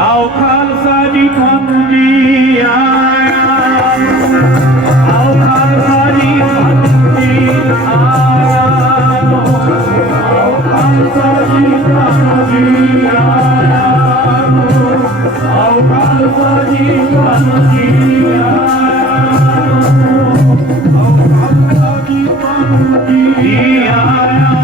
ਆਓ ਖਾਲਸਾ ਜੀ ਤੁਹਾਨੂੰ ਜੀ ਆਇਆ ਆਓ ਖਾਲਸਾ ਜੀ ਤੁਹਾਨੂੰ ਜੀ ਆਇਆ ਆਓ ਖਾਲਸਾ ਜੀ ਤੁਹਾਨੂੰ ਜੀ ਆਇਆ ਆਓ ਖਾਲਸਾ ਜੀ ਤੁਹਾਨੂੰ ਜੀ ਆਇਆ ਆਓ ਖਾਲਸਾ ਜੀ ਤੁਹਾਨੂੰ ਜੀ ਆਇਆ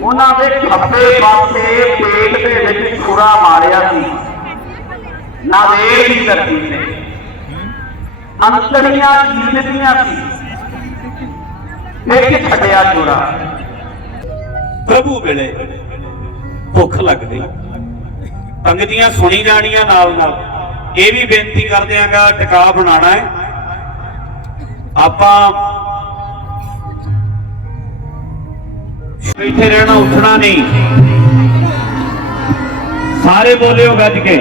ਉਹਨਾਂ ਦੇ ਖੱਬੇ ਪਾਸੇ ਪੇਟ ਦੇ ਵਿੱਚ ਖੁਰਾ ਮਾਰਿਆ ਸੀ। ਨਾਵੇੜ ਦੀ ਧਰਤੀ ਨੇ ਅੰਤੜੀਆਂ ਜੀਵਦੀਆਂ ਸੀ। ਇੱਕ ਛੱਡਿਆ ਛੁਰਾ ਪ੍ਰਭੂ ਵੇਲੇ ਭੁੱਖ ਲੱਗ ਗਈ ਪੰਗਤੀਆਂ ਸੁਣੀ ਜਾਣੀਆਂ ਨਾਲ ਨਾਲ। ਇਹ ਵੀ ਬੇਨਤੀ ਕਰਦੇ ਆਂਗਾ ਟਿਕਾ ਬਣਾਉਣਾ ਹੈ। ਆਪਾਂ ਇੱਥੇ ਰਹਿਣਾ ਉੱਠਣਾ ਨਹੀਂ। ਸਾਰੇ ਬੋਲਿਓ ਗੱਜ ਕੇ।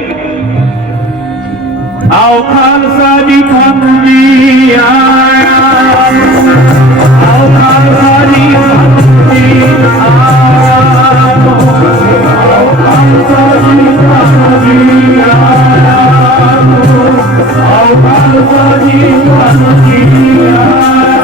ਆਓ ਖਾਲਸਾ ਜੀ ਤੁਹਾਨੂੰ ਜੀ ਆਇਆ ਆਓ ਖਾਲਸਾ ਜੀ ਤੁਹਾਨੂੰ ਜੀ ਆਇਆ ਆਓ ਖਾਲਸਾ ਜੀ ਤੁਹਾਨੂੰ ਜੀ ਆਇਆ ਆਓ ਖਾਲਸਾ ਜੀ ਤੁਹਾਨੂੰ ਜੀ ਆਇਆ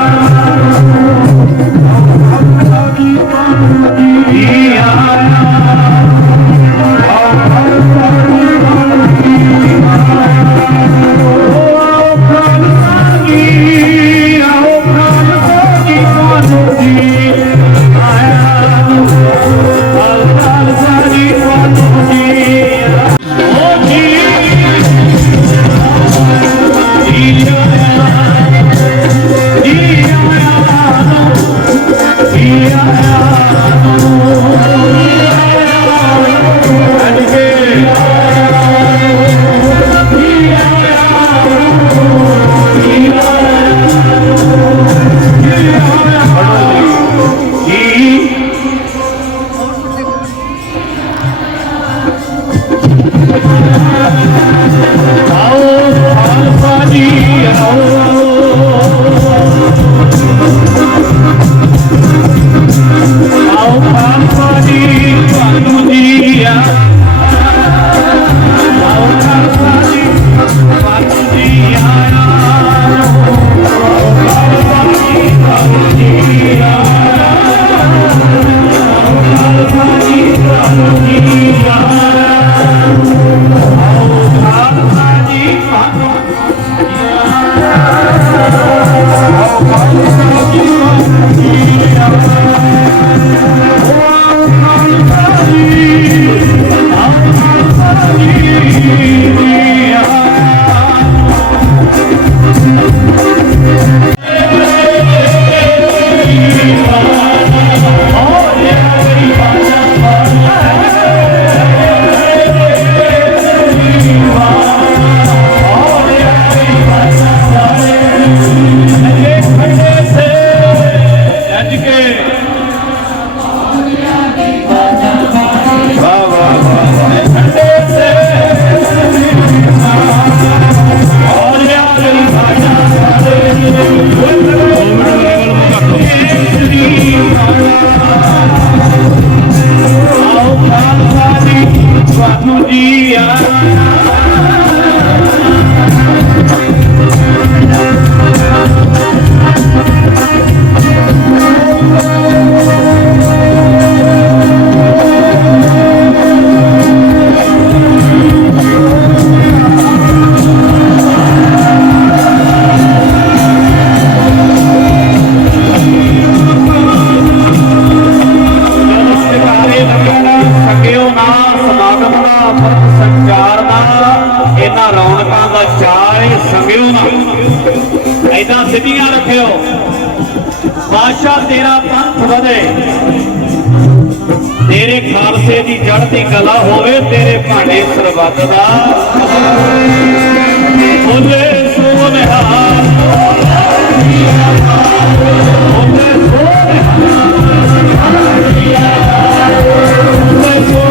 ਐਦਾਂ ਸਿੱਧੀਆਂ ਰੱਖਿਓ। ਬਾਦਸ਼ਾਹ ਤੇਰਾ ਪੰਥ ਵਧੇ। ਤੇਰੇ ਖਾਲਸੇ ਦੀ ਚੜ੍ਹਦੀ ਕਲਾ ਹੋਵੇ, ਤੇਰੇ ਭਾਣੇ ਸਰਬੱਤ ਦਾ ਬੋਲੇ ਸੋ ਨਿਹਾਲ ਬੋਲੇ ਸੋ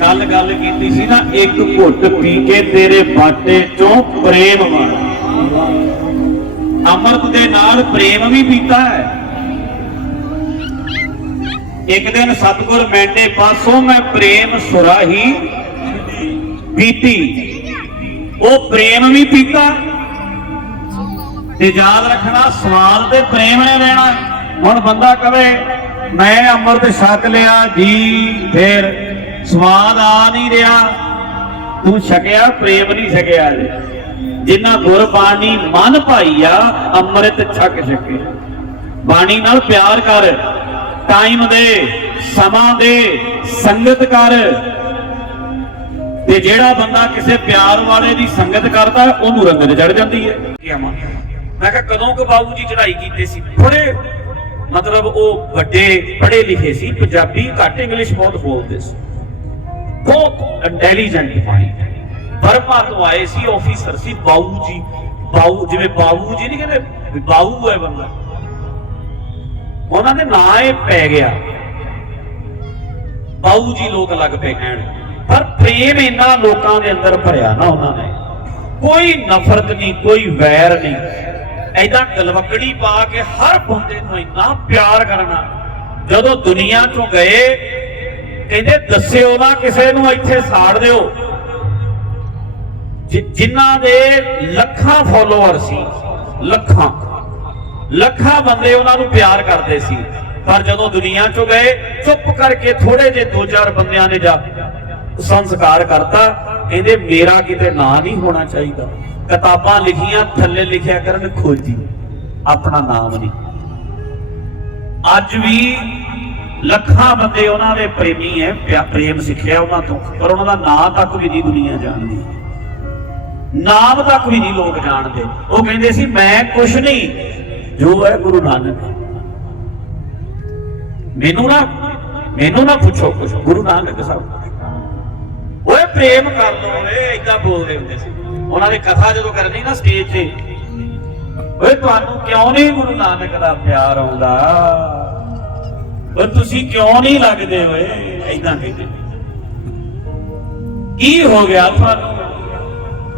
ਕੱਲ ਗੱਲ ਕੀਤੀ ਸੀ ਨਾ ਇੱਕ ਘੁੱਟ ਪੀ ਕੇ ਤੇਰੇ ਬਾਟੇ ਚੋਂ ਪ੍ਰੇਮ ਵਾਲਾ ਅੰਮ੍ਰਿਤ ਦੇ ਨਾਲ ਪ੍ਰੇਮ ਵੀ ਪੀਤਾ ਹੈ ਇੱਕ ਦਿਨ ਸਤਿਗੁਰ ਮੈਂਡੇ ਪਾਸੋਂ ਮੈਂ ਪ੍ਰੇਮ ਸੁਰਾਹੀ ਪੀਤੀ। ਉਹ ਪ੍ਰੇਮ ਵੀ ਪੀਤਾ ਤੇ ਯਾਦ ਰੱਖਣਾ, ਸਵਾਲ ਤੇ ਪ੍ਰੇਮ ਨੇ ਲੈਣਾ। ਹੁਣ ਬੰਦਾ ਕਵੇ, ਮੈਂ ਅੰਮ੍ਰਿਤ ਛਕ ਲਿਆ, ਜੀ, ਫਿਰ ਸਵਾਦ ਆ ਨਹੀਂ ਰਿਹਾ। ਤੂੰ ਛਕਿਆ, ਪ੍ਰੇਮ ਨਹੀਂ ਛਕਿਆ ਜੀ ਜਿਨ੍ਹਾਂ ਗੁਰਬਾਣੀ ਮਨ ਭਾਈ ਆ, ਅੰਮ੍ਰਿਤ ਛਕ ਛਕੇ। ਬਾਣੀ ਨਾਲ ਪਿਆਰ ਕਰ। ਟਾਈਮ ਦੇ, ਸਮਾਂ ਦੇ, ਸੰਗਤ ਕਰ। ਤੇ ਜਿਹੜਾ ਬੰਦਾ ਕਿਸੇ ਪਿਆਰ ਵਾਲੇ ਦੀ ਸੰਗਤ ਕਰਦਾ, ਉਹਨੂੰ ਰੰਗਤ ਚੜ ਜਾਂਦੀ ਹੈ। ਮੈਂ ਕਿਹਾ, ਕਦੋਂ ਕਿ ਬਾਬੂ ਜੀ ਚੜ੍ਹਾਈ ਕੀਤੇ ਸੀ? ਥੋੜੇ ਮਤਲਬ ਉਹ ਵੱਡੇ ਪੜ੍ਹੇ ਲਿਖੇ ਸੀ, ਪੰਜਾਬੀ ਘੱਟ ਇੰਗਲਿਸ਼ ਬਹੁਤ ਬੋਲਦੇ ਸੀ। ਬਹੁਤ ਇੰਟੈਲੀਜੈਂਟ ਮਾਈਂਡ ਬਰਮਾ ਤੋਂ ਆਏ ਸੀ ਆਫੀਸਰ ਸੀ ਬਾਊ ਜੀ। ਬਾਊ, ਜਿਵੇਂ ਬਾਊ ਜੀ ਨਹੀਂ ਕਹਿੰਦੇ ਵੀ ਬਾਊ ਹੈ ਬੰਦਾ। ਉਹਨਾਂ ਦੇ ਨਾਂ ਇਹ ਪੈ ਗਿਆ। ਬਾਊ ਜੀ ਲੋਕ ਲੱਗ ਪਏ ਕਹਿਣ। ਪਰ ਪ੍ਰੇਮ ਇਹਨਾਂ ਲੋਕਾਂ ਦੇ ਅੰਦਰ ਭਰਿਆ ਨਾ ਉਹਨਾਂ ਨੇ। ਕੋਈ ਨਫ਼ਰਤ ਨਹੀਂ, ਕੋਈ ਵੈਰ ਨਹੀਂ। ਐਦਾਂ ਗਲਵਕੜੀ ਪਾ ਕੇ ਹਰ ਬੰਦੇ ਨੂੰ ਇੰਨਾ ਪਿਆਰ ਕਰਨਾ। ਜਦੋਂ ਦੁਨੀਆ ਚੋਂ ਗਏ, ਕਹਿੰਦੇ ਦੱਸਿਓ ਨਾ ਕਿਸੇ ਨੂੰ ਇੱਥੇ ਸਾੜ ਦਿਓ। ਜਿ- ਜਿਨ੍ਹਾਂ ਦੇ ਲੱਖਾਂ ਫੋਲੋਅਰ ਸੀ, ਲੱਖਾਂ। ਲੱਖਾਂ ਬੰਦੇ ਉਹਨਾਂ ਨੂੰ ਪਿਆਰ ਕਰਦੇ ਸੀ। ਪਰ ਜਦੋਂ ਦੁਨੀਆ ਚੋਂ ਗਏ, ਚੁੱਪ ਕਰਕੇ ਥੋੜੇ ਜਿਹੇ ਦੋ ਚਾਰ ਬੰਦਿਆਂ ਨੇ ਜਾ ਸੰਸਕਾਰ ਕਰਤਾ, ਕਹਿੰਦੇ ਮੇਰਾ ਕਿਤੇ ਨਾਂ ਨਹੀਂ ਹੋਣਾ ਚਾਹੀਦਾ। ਕਿਤਾਬਾਂ ਲਿਖੀਆਂ, ਥੱਲੇ ਲਿਖਿਆ ਕਰਨ ਖੋਜੀ। ਆਪਣਾ ਨਾਮ ਨਹੀਂ। ਅੱਜ ਵੀ ਲੱਖਾਂ ਬੰਦੇ ਉਹਨਾਂ ਦੇ ਪ੍ਰੇਮੀ ਹੈ ਪ੍ਰੇਮ ਸਿੱਖਿਆ ਉਹਨਾਂ ਤੋਂ। ਪਰ ਉਹਨਾਂ ਦਾ ਨਾਂ ਤੱਕ ਵੀ ਨਹੀਂ ਦੁਨੀਆ ਜਾਣਦੀ। ਨਾਮ ਤੱਕ ਵੀ ਨਹੀਂ ਲੋਕ ਜਾਣਦੇ। ਉਹ ਕਹਿੰਦੇ ਸੀ, ਮੈਂ ਕੁਛ ਨਹੀਂ ਜੋ ਹੈ ਗੁਰੂ ਨਾਨਕ। ਮੈਨੂੰ ਨਾ ਮੈਨੂੰ ਨਾ ਪੁੱਛੋ ਕੁਛ, ਗੁਰੂ ਨਾਨਕ ਸਾਹਿਬ ਓਏ ਪ੍ਰੇਮ ਕਰ ਲੋ ਓਏ, ਏਦਾਂ ਬੋਲਦੇ ਹੁੰਦੇ ਸੀ। ਉਹਨਾਂ ਨੇ ਕਥਾ ਜਦੋਂ ਕਰਨੀ ਨਾ ਸਟੇਜ ਤੇ, ਓਏ ਤੁਹਾਨੂੰ ਕਿਉਂ ਨਹੀਂ ਗੁਰੂ ਨਾਨਕ ਦਾ ਪਿਆਰ ਆਉਂਦਾ? ਓਏ ਤੁਸੀਂ ਕਿਉਂ ਨਹੀਂ ਲੱਗਦੇ ਓਏ, ਏਦਾਂ ਕਹਿੰਦੇ। ਕੀ ਹੋ ਗਿਆ ਤੁਹਾਨੂੰ?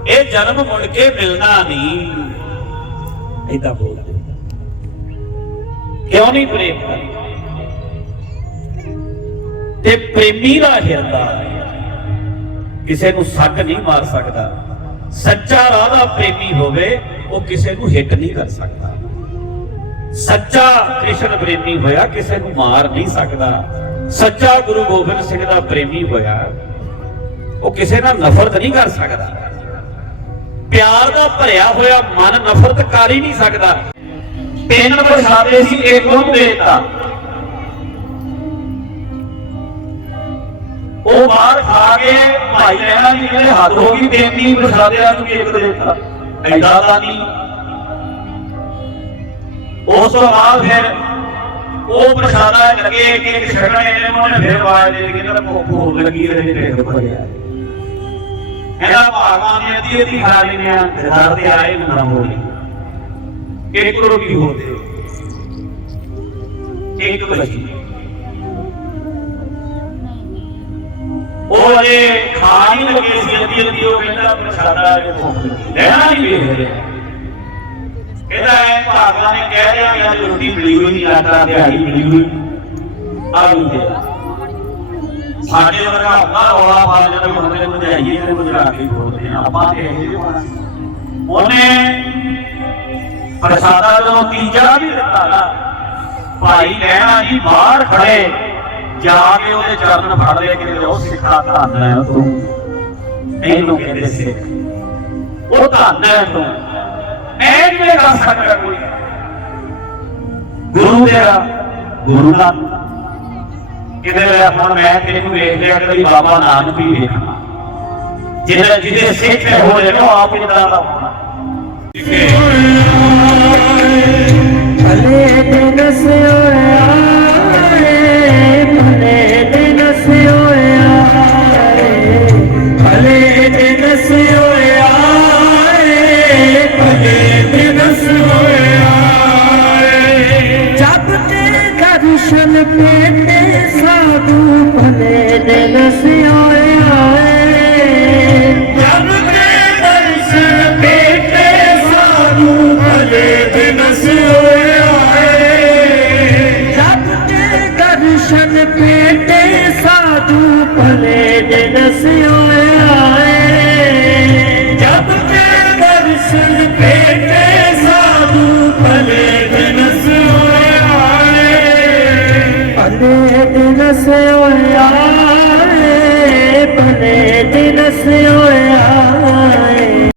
ਇਹ ਜਨਮ ਮੁੜ ਕੇ ਮਿਲਣਾ ਨਹੀਂ। ਏਦਾਂ ਬੋਲਦੇ ਕਿਉਂ ਨਹੀਂ ਪ੍ਰੇਮ ਕਰਦੇ ਤੇ ਪ੍ਰੇਮੀ ਦਾ ਹਿਰਦਾ ਕਿਸੇ ਨੂੰ ਸੱਟ ਨਹੀਂ ਮਾਰ ਸਕਦਾ। ਸੱਚਾ ਰਾਹ ਦਾ ਪ੍ਰੇਮੀ ਹੋਵੇ, ਉਹ ਕਿਸੇ ਨੂੰ ਹਿੱਟ ਨਹੀਂ ਕਰ ਸਕਦਾ। ਸੱਚਾ ਕ੍ਰਿਸ਼ਨ ਪ੍ਰੇਮੀ ਹੋਇਆ, ਕਿਸੇ ਨੂੰ ਮਾਰ ਨਹੀਂ ਸਕਦਾ। ਸੱਚਾ ਗੁਰੂ ਗੋਬਿੰਦ ਸਿੰਘ ਦਾ ਪ੍ਰੇਮੀ ਹੋਇਆ, ਉਹ ਕਿਸੇ ਨਾਲ ਨਫ਼ਰਤ ਨਹੀਂ ਕਰ ਸਕਦਾ। ਪਿਆਰ ਦਾ ਭਰਿਆ ਹੋਇਆ ਮਨ ਨਫ਼ਰਤ ਕਰ ਹੀ ਨਹੀਂ ਸਕਦਾ। ਤਿੰਨ ਪ੍ਰਸ਼ਾਦੇ ਸੀ, ਇੱਕ ਨੂੰ ਦੇਤਾ। ਉਹ ਬਾਹਰ ਖਾ ਕੇ ਭਾਈ ਲੈਣਾ ਜੀ, ਕਹਿੰਦੇ ਹੱਦ ਹੋ ਗਈ, ਤੇਨੀ ਪ੍ਰਸ਼ਾਦਿਆਂ ਨੂੰ ਇੱਕ ਦਿੱਤਾ। ਐਡਾ ਤਾਂ ਨਹੀਂ। ਉਸ ਤੋਂ ਬਾਅਦ ਫਿਰ ਉਹ ਪ੍ਰਸ਼ਾਦਾ ਲੱਗੇ, ਇੱਕ ਇੱਕ ਛਕਣੇ ਨੇ ਉਹਨੇ ਫਿਰ ਆਵਾਜ਼ ਦੇ ਕੇ ਕਹਿੰਦਾ ਭੁੱਖ ਲੱਗੀ ਰਹੇ ਢਿੱਡ ਭਰਿਆ। ਕਹਿੰਦਾ ਭਾਗਾਂ ਨੇ ਅੱਧੀ ਅੱਧੀ ਖਾ ਲੈਨੇ ਆ ਦਰ ਤੇ ਆਏ ਨਾ ਹੋਣੀ ਇੱਕ ਰੋਟੀ ਹੋਰ ਦੇ ਇੱਕ ਉਹ ਅਜੇ ਖਾ ਨਹੀਂ ਲੱਗੇ ਸੀ, ਅੱਧੀ ਅੱਧੀ, ਉਹ ਕਹਿੰਦਾ ਪ੍ਰਸ਼ਾਦਾ ਇਹ ਭੁੱਖ ਲੈਣਾ ਨਹੀਂ ਵੇਖ ਰਿਹਾ ਕਹਿੰਦਾ ਐ ਭਾਗਾਂ ਨੇ ਕਹਿ ਰਿਹਾ ਕਿ ਅੱਜ ਰੋਟੀ ਮਿਲੀ ਹੋਈ ਨਹੀਂ ਆਟਾ ਦਿਹਾੜੀ ਮਿਲੀ ਹੋਈ ਆਲੂ ਦੇ ਸਾਡੇ ਵਰਗਾ ਹੁੰਦਾ ਰੌਲਾ ਪਾ ਜਦੋਂ ਬੰਦੇ ਨੂੰ ਜਾਈਏ ਤੇ ਗੁਜਰਾ ਕੇ ਬੋਲਦੇ ਆਪਾਂ ਤੇ ਉਹਨੇ ਪ੍ਰਸ਼ਾਦਾ ਜਦੋਂ ਤੀਜਾ ਵੀ ਦਿੱਤਾ ਨਾ, ਭਾਈ ਕਹਿਣਾ ਜੀ ਬਾਹਰ ਖੜੇ, ਜਾ ਕੇ ਉਹਦੇ ਚਰਨ ਫੜ ਲਏ ਕਿ ਉਹ ਸਿੱਖਾ ਧੰਨ ਹੈ ਤੂੰ। ਇਹਨੂੰ ਕਹਿੰਦੇ ਸਿੱਖ। ਉਹ ਧੰਨ ਹੈ ਤੂੰ। ਐ ਕਿਵੇਂ ਕਰ ਸਕਦਾ ਕੋਈ। ਗੁਰੂ ਤੇਰਾ, ਗੁਰੂ ਦਾ। ਕਿਤੇ ਵੇ ਹੁਣ ਮੈਂ ਤੈਨੂੰ ਵੇਖ ਲਿਆ ਕਦੀ ਬਾਬਾ ਨਾਨਕ ਵੀ ਵੇਖਣਾ। ਜਿਹਦੇ ਜਿਹਦੇ ਸਿੱਖ ਹੋ ਜਾਣਾ ਉਹ ਆਪ ਹੀ ਦਾ ਹੋਣਾ। ਭਲੇ ਦਿਨ